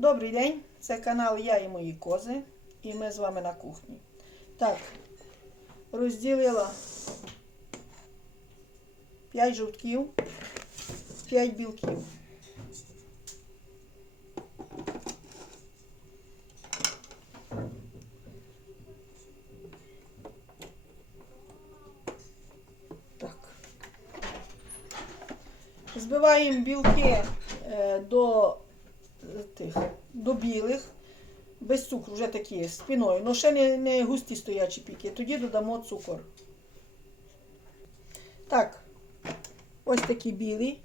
Добрий день, це канал Я і мої кози, і ми з вами на кухні. Так, розділила 5 жовтків, 5 білків. Так. Збиваємо білки е, до е, до білих, без цукру, вже такі спиною. але ще не, не густі стоячі піки. Тоді додамо цукор. Так, ось такі білі.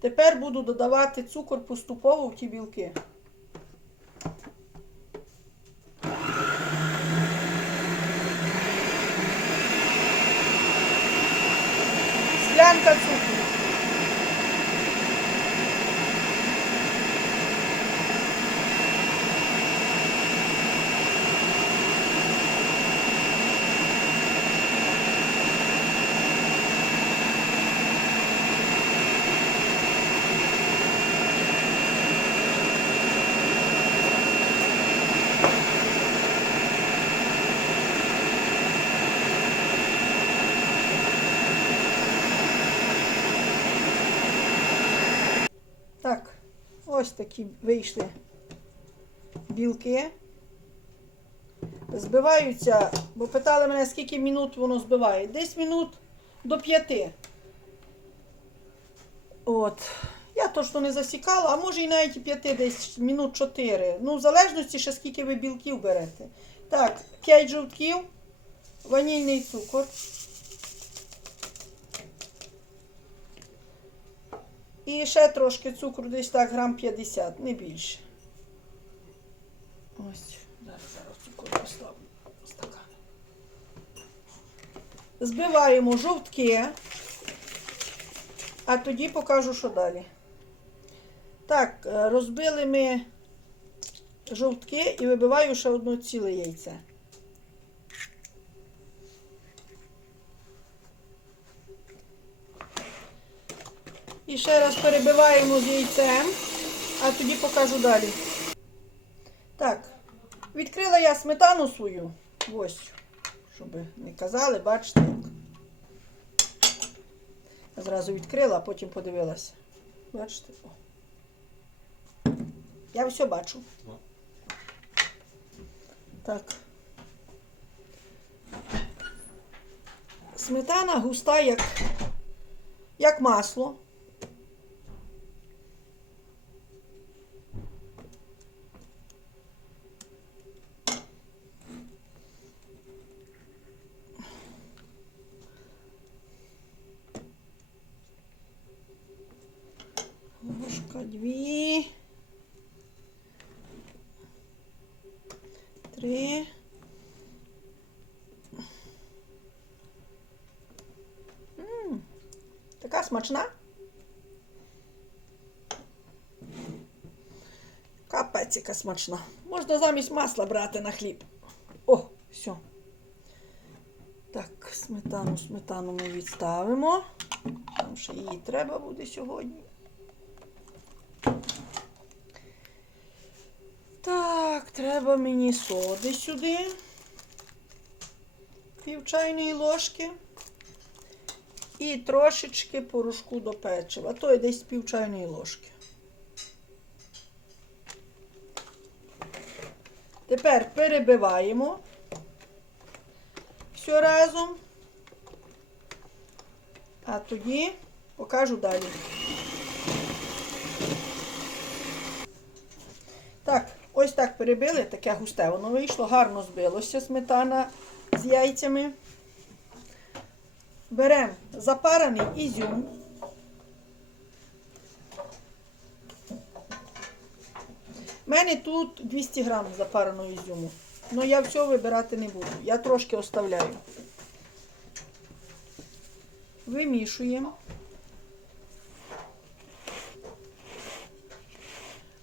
Тепер буду додавати цукор поступово в ті білки. Склянка цукру. Так, ось такі вийшли білки. Збиваються, бо питали мене, скільки минут воно збиває. Десь минут до п'яти. От. Я точно не засікала, а може і навіть і п'яти, десь минут чотири. Ну, в залежності, ще скільки ви білків берете. Так, 5 жовтків, ванільний цукор. І ще трошки цукру, десь так, грам 50, не більше. Ось, зараз, зараз цукор поставлю стакан. Збиваємо жовтки, а тоді покажу, що далі. Так, е, розбили ми жовтки і вибиваю ще одне ціле яйце. І ще раз перебиваємо з яйцем, а тоді покажу далі. Так, відкрила я сметану свою. Ось, щоб не казали, бачите. Зразу відкрила, а потім подивилася. Бачите? О. Я все бачу. Так. Сметана густа, як, як масло. Дві. Три. Така смачна. Капець, яка смачна. Можна замість масла брати на хліб. О, все. Так, сметану, сметану ми відставимо. Тому що її треба буде сьогодні. Так, треба мені соди сюди. Пів чайної ложки. І трошечки порошку до печива. То є десь пів чайної ложки. Тепер перебиваємо все разом. А тоді покажу далі. Так, ось так перебили, таке густе воно вийшло, гарно збилося сметана з яйцями. Беремо запарений ізюм. У мене тут 200 грам запареного ізюму. але я все вибирати не буду. Я трошки оставляю. Вимішуємо.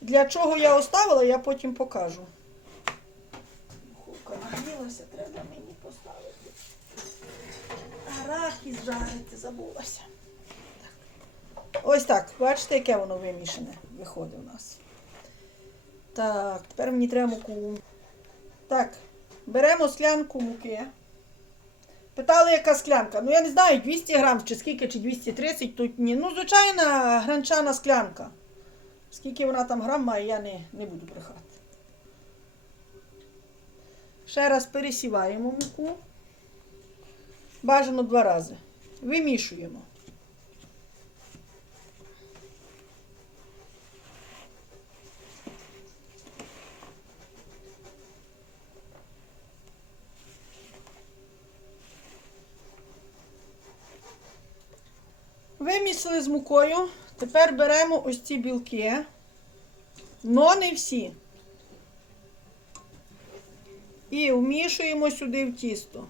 Для чого я оставила, я потім покажу. Духовка нагрілася, треба мені поставити. Арахіс жарити, забулася. Так. Ось так. Бачите, яке воно вимішане виходить у нас. Так, тепер мені треба муку. Так, беремо склянку муки. Питали, яка склянка. Ну, я не знаю, 200 грам чи скільки, чи 230 тут ні. Ну, звичайна гранчана склянка. Скільки вона там грам я не, не буду брехати. Ще раз пересіваємо муку. Бажано два рази. Вимішуємо. Вимісили з мукою. Тепер беремо ось ці білки. Но не всі. І вмішуємо сюди в тісто.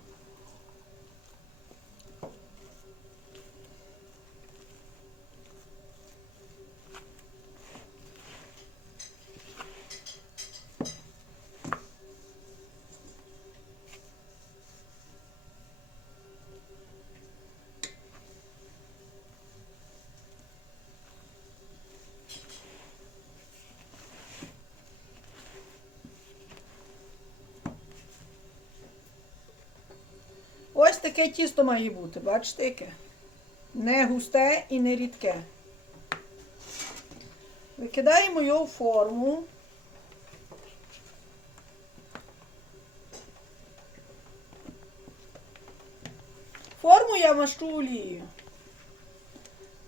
Ось таке тісто має бути, бачите яке? Не густе і не рідке. Викидаємо його в форму. Форму я мащу олією.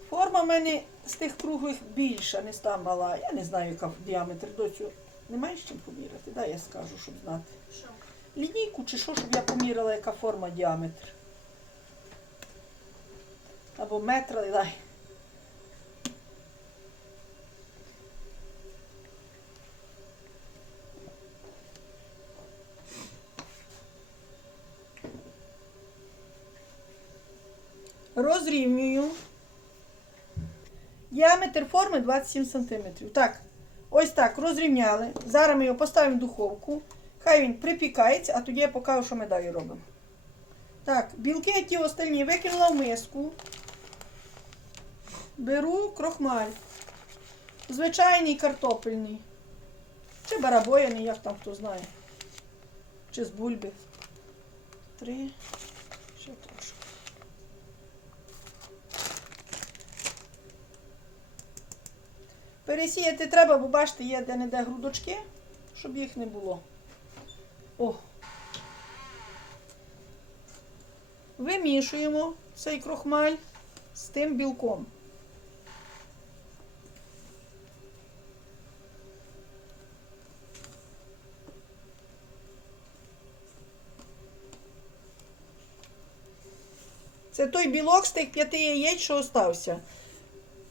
Форма в мене з тих круглих більша, не ста мала. Я не знаю, яка діаметр доцю. Немає з чим поміряти? Дай я скажу, щоб знати. Що? Лінійку чи що, щоб я поміряла, яка форма діаметр. Або метра, дай. Розрівнюю. Діаметр форми 27 см. Так, ось так, розрівняли. Зараз ми його поставимо в духовку. Хай він припікається, а тоді я покажу, що ми далі робимо. Так, білки ті остальні викинула в миску. Беру крохмаль. Звичайний картопельний. Чи барабояний, як там хто знає. Чи з бульби. Три. Ще трошки. Пересіяти треба, бо бачите, є де-не-де грудочки, щоб їх не було. О. Вимішуємо цей крохмаль з тим білком. Це той білок з тих п'яти яєць, що остався.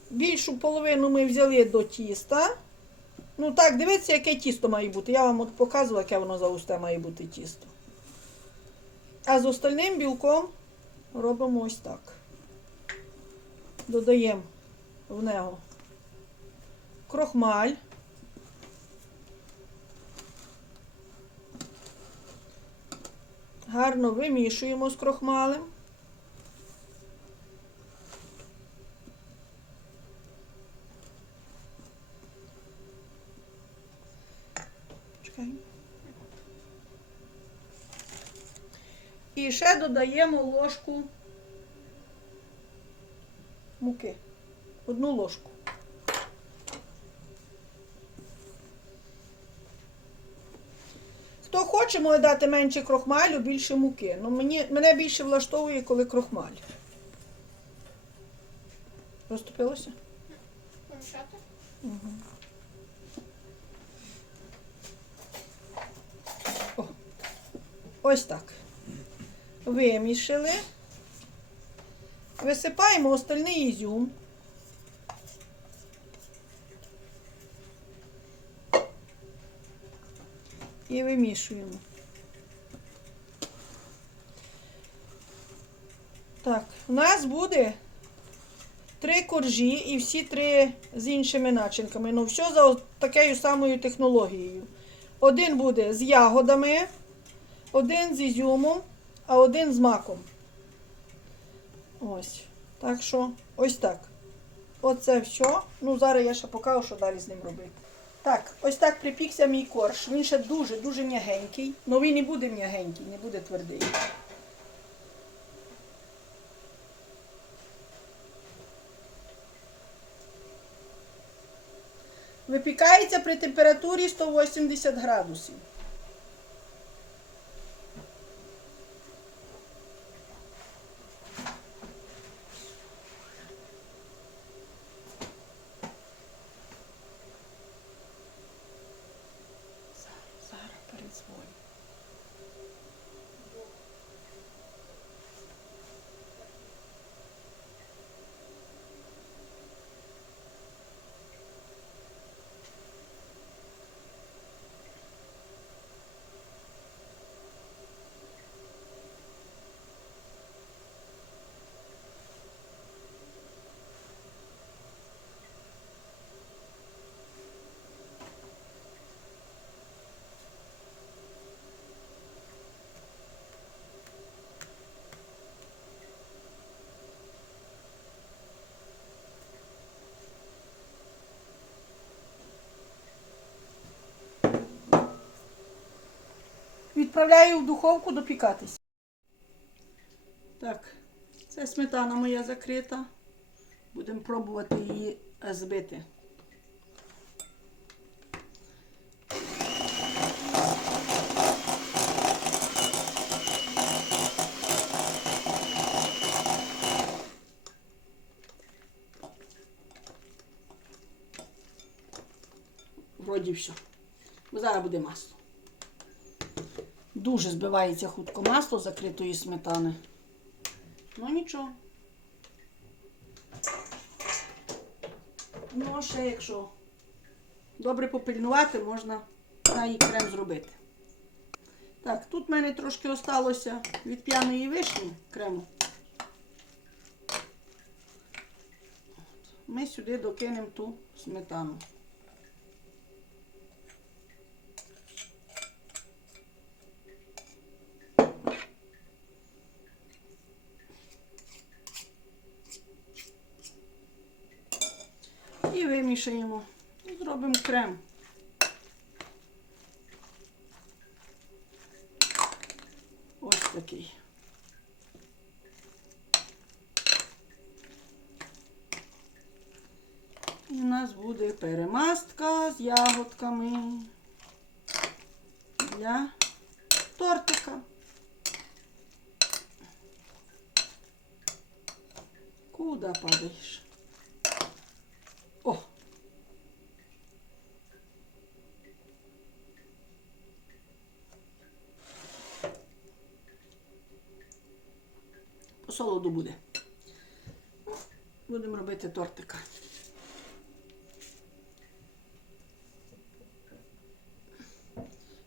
Більшу половину ми взяли до тіста. Ну так, дивіться, яке тісто має бути. Я вам от показувала, яке воно за густе має бути тісто. А з остальним білком робимо ось так. Додаємо в нього крохмаль. Гарно вимішуємо з крохмалем. І ще додаємо ложку муки. Одну ложку. Хто хоче, може дати менше крохмалю, більше муки. Ну, мені, мене більше влаштовує, коли крохмаль. Розтопилося? Помішати? Ось так. Вимішали. Висипаємо остальний ізюм. І вимішуємо. Так, у нас буде три коржі і всі три з іншими начинками. Ну, все за такою самою технологією. Один буде з ягодами, один з ізюмом, а один з маком. Ось. Так що, ось так. Оце все. Ну, зараз я ще покажу, що далі з ним робити. Так, ось так припікся мій корж. Він ще дуже-дуже м'ягенький. Ну він не буде м'ягенький, не буде твердий. Випікається при температурі 180 градусів. Зараз, зараз передзвоню. Відправляю в духовку допікатись. Так, це сметана моя закрита. Будемо пробувати її збити. Вроді все. Зараз буде масло. Дуже збивається хутко масло закритої сметани. Ну нічого. Ну, а ще якщо добре попильнувати, можна на її крем зробити. Так, тут в мене трошки осталося від п'яної вишні крему. Ми сюди докинемо ту сметану. І вимішаємо. І зробимо крем. Ось такий. І у нас буде перемастка з ягодками для тортика. Куда падаєш? О! По солоду буде. Будемо робити тортика.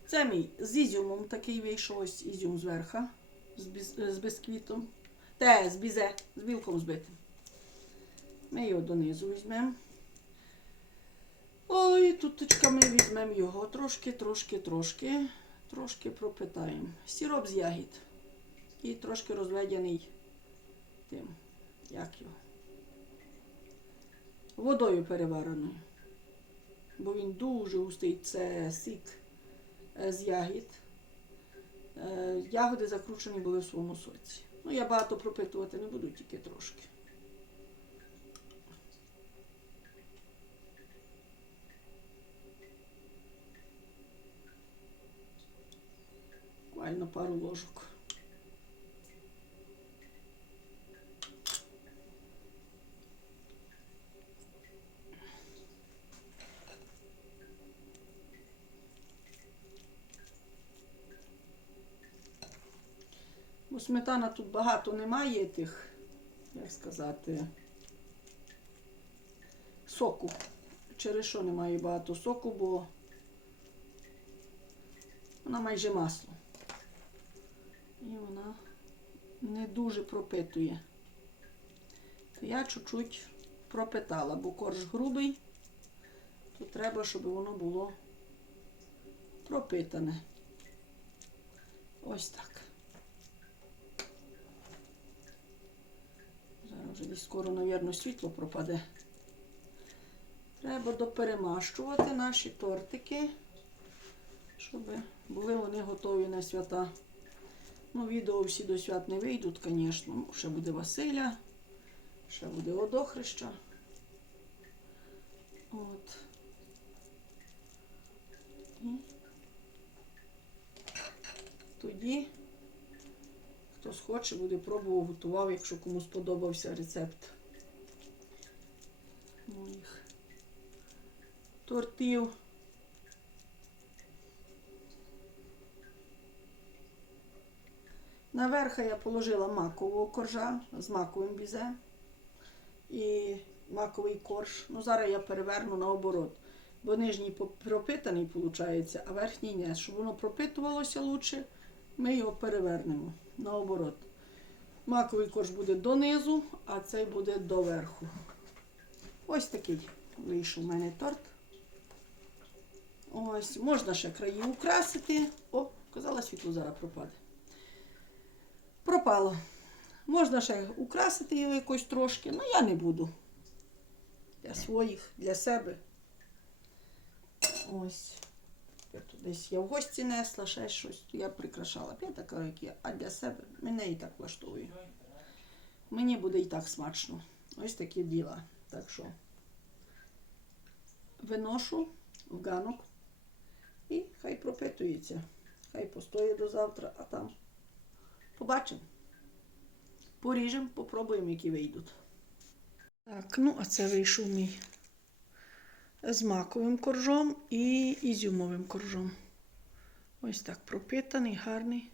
Це мій з ізюмом такий вийшов ось ізюм зверху, з, біз, з бисквітом. Те, з бізе, з білком збитим. Ми його донизу візьмемо. Ой, туточками візьмемо його трошки, трошки, трошки, трошки пропитаємо. Сіроп з ягід. І трошки розведений тим, як його. Водою перевареною. Бо він дуже густий. Це сік е, з ягід. Е, Ягоди закручені були в своєму соці. Ну, я багато пропитувати не буду, тільки трошки. Буквально пару ложок. Сметана тут багато немає тих, як сказати, соку. Через що немає багато соку, бо вона майже масло. І вона не дуже пропитує. То я чуть-чуть пропитала, бо корж грубий, то треба, щоб воно було пропитане. Ось так. Десь скоро, мабуть, світло пропаде. Треба доперемащувати наші тортики, щоб були вони готові на свята. Ну, відео всі до свят не вийдуть, звісно. Ще буде Василя, ще буде Одохреща. От. І тоді, хто схоче, буде пробував, готував, якщо кому сподобався рецепт моїх тортів. Наверх я положила макового коржа з маковим бізе і маковий корж. Ну, зараз я переверну наоборот. Бо нижній пропитаний, виходить, а верхній не. Щоб воно пропитувалося лучше, ми його перевернемо наоборот. Маковий корж буде донизу, а цей буде доверху. Ось такий вийшов у мене торт. Ось, можна ще краї украсити. О, казала, світло зараз пропаде. Пропало. Можна ще украсити його якось трошки, але я не буду. Для своїх, для себе. Ось. Тут десь я в гості несла, ще щось. Я прикрашала. Я така, як я, а для себе мене і так влаштовує. Мені буде і так смачно. Ось такі діла. Так що виношу в ганок і хай пропитується. Хай постоїть до завтра, а там побачимо. Поріжемо, попробуємо, які вийдуть. Так, ну а це вийшов мій з маковим коржом і ізюмовим коржом. Ось так пропитаний, гарний.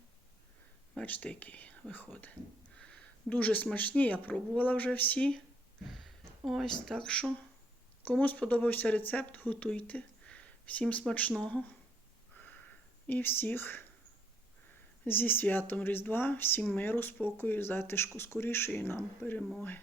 Бачите, який виходить. Дуже смачні, я пробувала вже всі. Ось так що. Кому сподобався рецепт, готуйте. Всім смачного. І всіх зі святом Різдва, всім миру, спокою, затишку, скорішої нам перемоги.